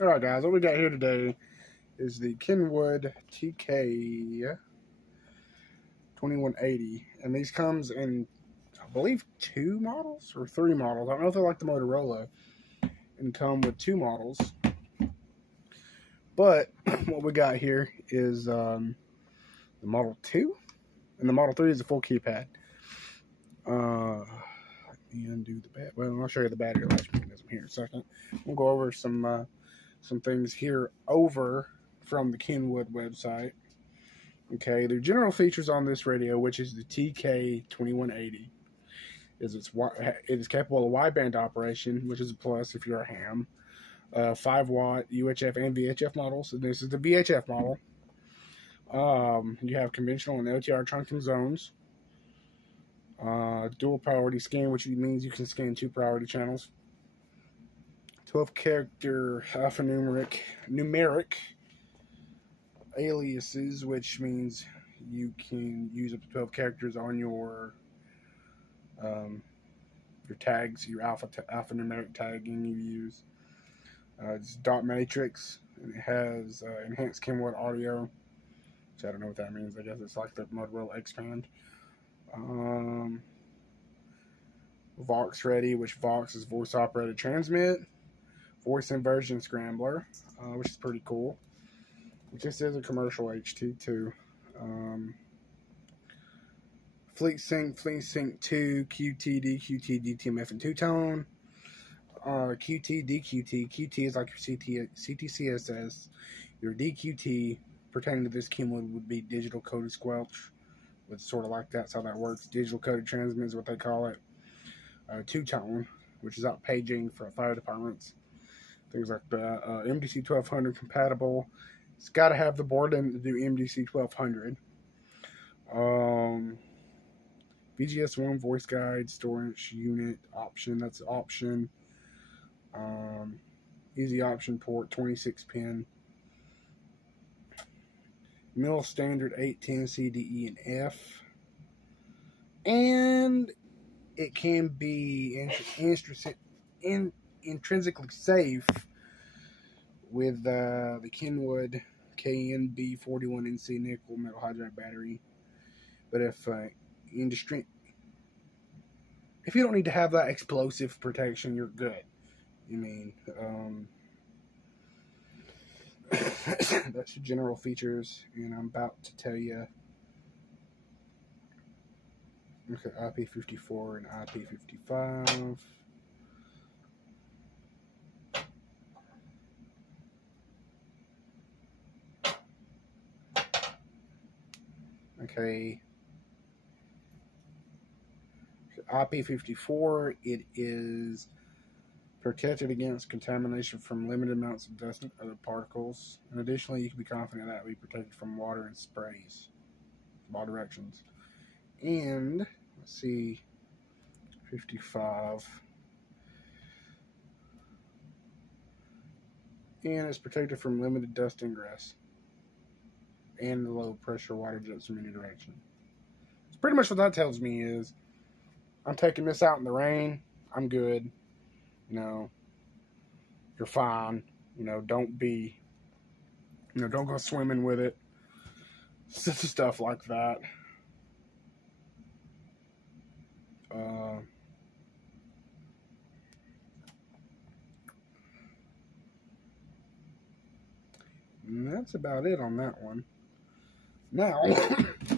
Alright guys, what we got here today is the Kenwood TK 2180, and these comes in, I believe, 2 models or 3 models. I don't know if they're like the Motorola and come with 2 models, but what we got here is the Model 2, and the Model 3 is a full keypad. Let me undo the bat. Well, I'll show you the battery latch mechanism here in a second. We'll go over some things here over from the Kenwood website. Okay, the general features on this radio, which is the TK2180, is it is capable of wideband operation, which is a plus if you're a ham. 5-watt UHF and VHF models. And this is the VHF model. You have conventional and LTR trunking zones. Dual priority scan, which means you can scan 2 priority channels. 12-character alphanumeric aliases, which means you can use up to 12 characters on your tags, your alphanumeric tagging you use. It's dot matrix, and it has enhanced Kenwood audio, which I don't know what that means. I guess it's like the Motorola Expand. Vox ready, which Vox is voice operated transmit. Voice inversion scrambler, which is pretty cool. This is a commercial HT2. Fleet Sync 2, QT, DQT, DTMF, and 2-tone. QT, DQT. QT is like your CTCSS. Your DQT pertaining to this Kenwood would be digital coded squelch. It's sort of like that's how that works. Digital coded transmit is what they call it. 2-tone, which is out paging for fire departments. Things like that. MDC 1200 compatible. It's got to have the board in to do MDC 1200. VGS1 voice guide, storage unit option. That's the option. Easy option port, 26-pin. Mill standard 810 C, D, E, and F. And it can be intrinsically safe with the Kenwood KNB41NC nickel metal hydride battery. But if you don't need to have that explosive protection, you're good. I mean, that's your general features, and I'm about to tell you. Okay, IP54 and IP55. Okay. IP54, it is protected against contamination from limited amounts of dust and other particles. And additionally, you can be confident that it will be protected from water and sprays from all directions. And let's see, 55. And it's protected from limited dust ingress and the low pressure water jets from any direction. So pretty much what that tells me is I'm taking this out in the rain, I'm good. You know, you're fine. You know, don't go swimming with it. Stuff like that. And that's about it on that one. Now,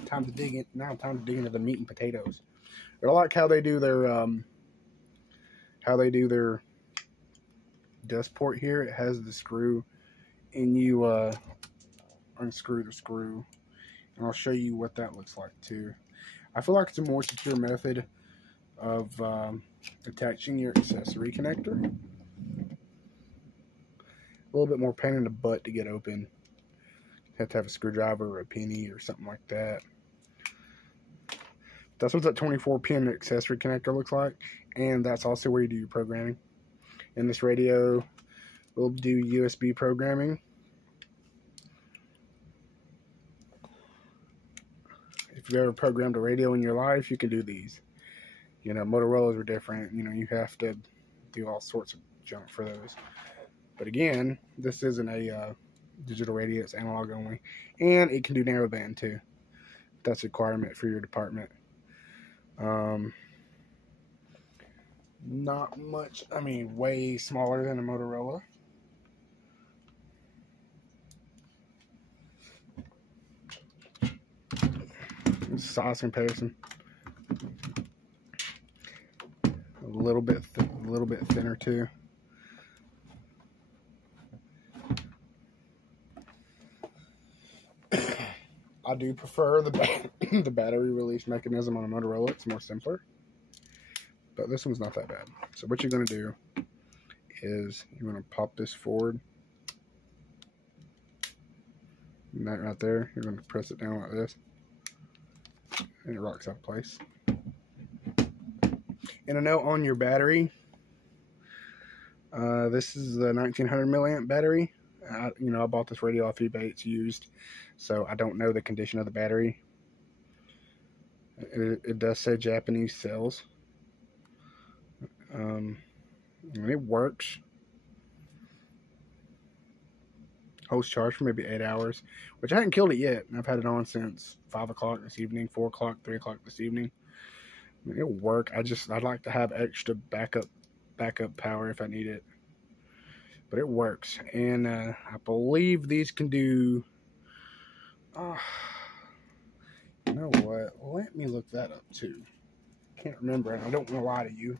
time to dig into the meat and potatoes. I like how they do their dust port here. It has the screw, and you unscrew the screw, and I'll show you what that looks like too. I feel like it's a more secure method of attaching your accessory connector. A little bit more pain in the butt to get open. You have to have a screwdriver or a penny or something like that. That's what that 24-pin accessory connector looks like, and that's also where you do your programming. In this radio, we'll do USB programming. If you've ever programmed a radio in your life, you can do these. You know, Motorola's are different. You know, you have to do all sorts of junk for those. But again, this isn't a digital radio, it's analog only. And it can do narrowband too. That's a requirement for your department. Not much, I mean, way smaller than a Motorola. Size comparison. A little bit thinner too. I do prefer the battery release mechanism on a Motorola. It's more simpler, but this one's not that bad. So what you're going to do is you're going to pop this forward, and that right there, you're going to press it down like this, and it rocks out of place. And a note on your battery, this is the 1900 milliamp battery. I bought this radio off eBay. It's used, so I don't know the condition of the battery. It does say Japanese cells. And it works. Holds charge for maybe 8 hours, which I haven't killed it yet. I've had it on since 5 o'clock this evening, 4 o'clock, 3 o'clock this evening. It'll work. I'd like to have extra backup power if I need it. But it works. And I believe these can do... you know what? Let me look that up too. Can't remember, and I don't want to lie to you.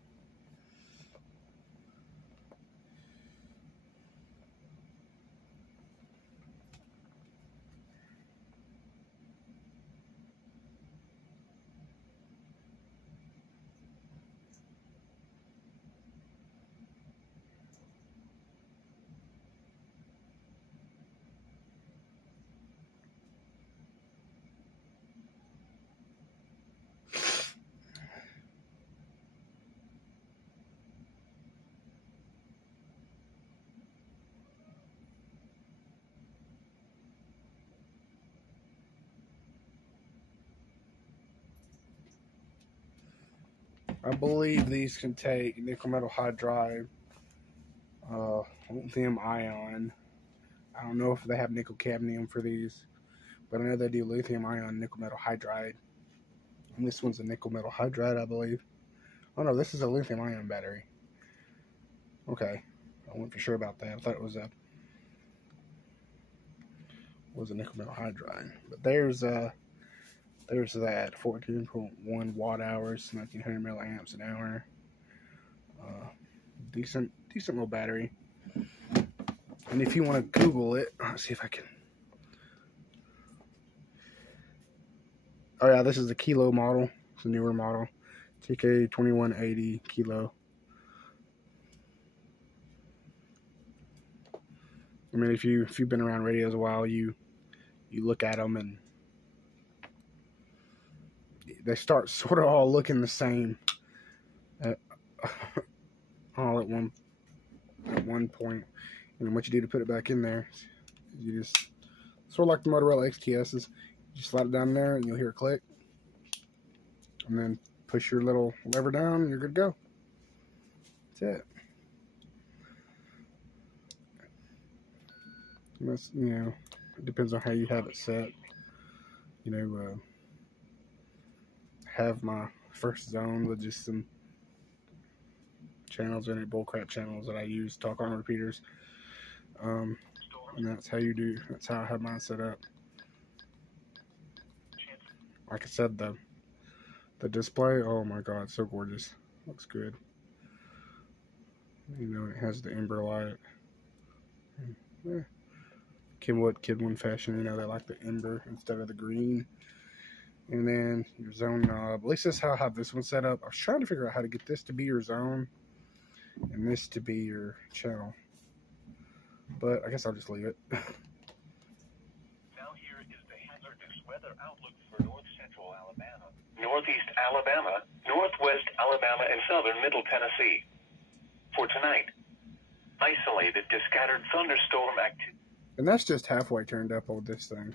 I believe these can take nickel metal hydride, lithium ion. I don't know if they have nickel cadmium for these, but I know they do lithium ion, nickel metal hydride. And this one's a nickel metal hydride, I believe. Oh no, this is a lithium ion battery. Okay, I wasn't for sure about that. I thought it was a nickel metal hydride. But there's that 14.1 watt hours, 1900 milliamps an hour. Decent little battery. And if you want to Google it, let's see if I can. Oh yeah, this is the Kilo model. It's a newer model, TK2180 Kilo. I mean, if you've been around radios a while, you look at them and they start sort of all looking the same all at one point. And what you do to put it back in there, you just sort of like the Motorola XTSs. You slide it down there and you'll hear a click, and then push your little lever down and you're good to go. That's it. And that's, it depends on how you have it set. Have my first zone with just some channels in it, bullcrap channels that I use, talk on repeaters. And that's how I have mine set up. Like I said, the display, oh my god, so gorgeous. Looks good. It has the amber light. Yeah. Kenwood Kid 1 fashion, they like the ember instead of the green. And then your zone knob. At least that's how I have this one set up. I was trying to figure out how to get this to be your zone and this to be your channel, but I guess I'll just leave it. Now here is the hazardous weather outlook for north central Alabama, northeast Alabama, northwest Alabama, and southern middle Tennessee. For tonight, isolated to scattered thunderstorm activity. And that's just halfway turned up on this thing.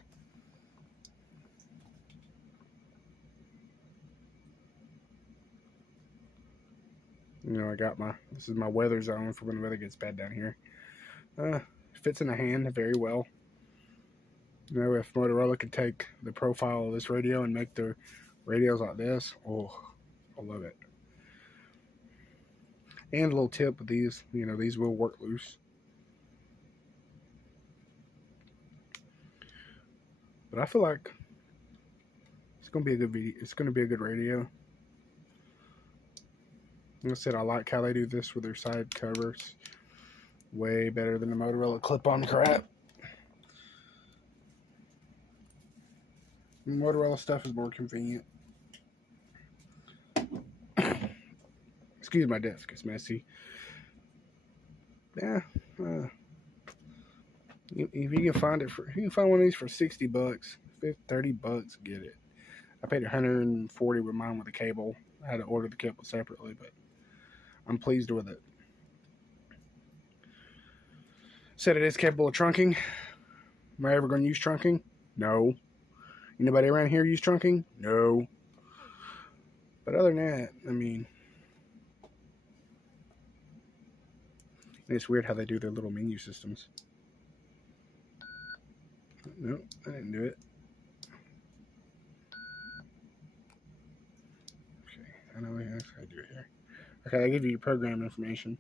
I got this is my weather zone for when the weather gets bad down here. Fits in the hand very well. You know, if Motorola could take the profile of this radio and make their radios like this, oh, I love it. And a little tip with these, you know, these will work loose. But I feel like it's gonna be a good video. It's gonna be a good radio. Like I said, I like how they do this with their side covers. Way better than the Motorola clip-on crap. The Motorola stuff is more convenient. Excuse my desk, it's messy. Yeah, if you can find it for, you can find one of these for $60, 30 bucks, get it. I paid $140 with mine with a cable. I had to order the cable separately, but I'm pleased with it. Said it is capable of trunking. Am I ever going to use trunking? No. Anybody around here use trunking? No. But other than that, I mean, it's weird how they do their little menu systems. Nope, I didn't do it. Okay, I know how to do it here. Okay, I give you your program information.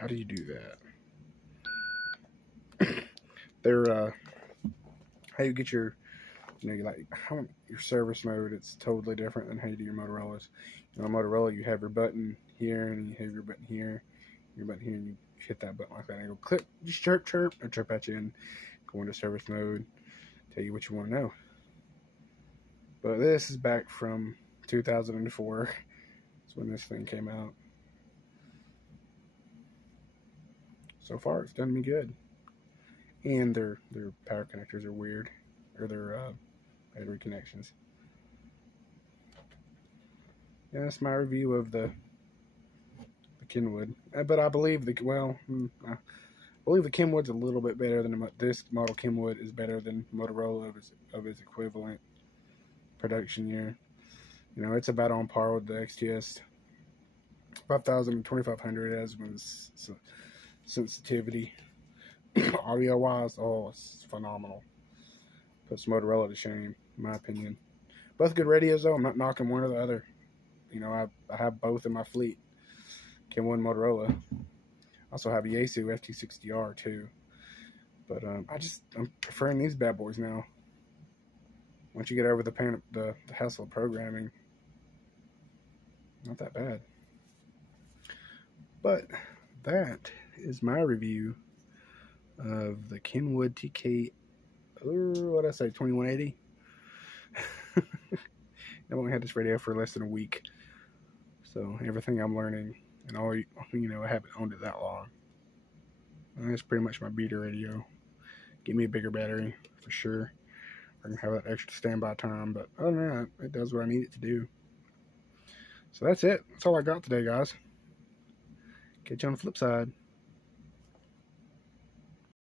How do you do that? They're how you get your, you know, you like your service mode. It's totally different than how you do your Motorola's. You know, Motorola, you have your button here, and you have your button here, and you hit that button like that, and you go click, just chirp, or chirp at you, and go into service mode, tell you what you want to know. But this is back from 2004. That's when this thing came out. So far, it's done me good. And their power connectors are weird, or their battery connections. Yeah, that's my review of the Kenwood. But I believe I believe the Kenwood's a little bit better than this model. Kenwood is better than Motorola of its equivalent production year. You know, it's about on par with the XTS 5000 and 2500 as was sensitivity. Audio wise, oh, it's phenomenal. Puts Motorola to shame, in my opinion. Both good radios though. I'm not knocking one or the other. You know, I have both in my fleet. Kenwood, Motorola. I also have a Yaesu FT60R too. But I'm preferring these bad boys now. Once you get over the hassle of programming, not that bad. But that is my review of the Kenwood TK, what did I say, 2180? I've only had this radio for less than a week, so everything I'm learning, and all, you know, I haven't owned it that long. And that's pretty much my beater radio. Give me a bigger battery for sure. I can have that extra standby time, but other than that, it does what I need it to do. So that's it. That's all I got today, guys. Catch you on the flip side.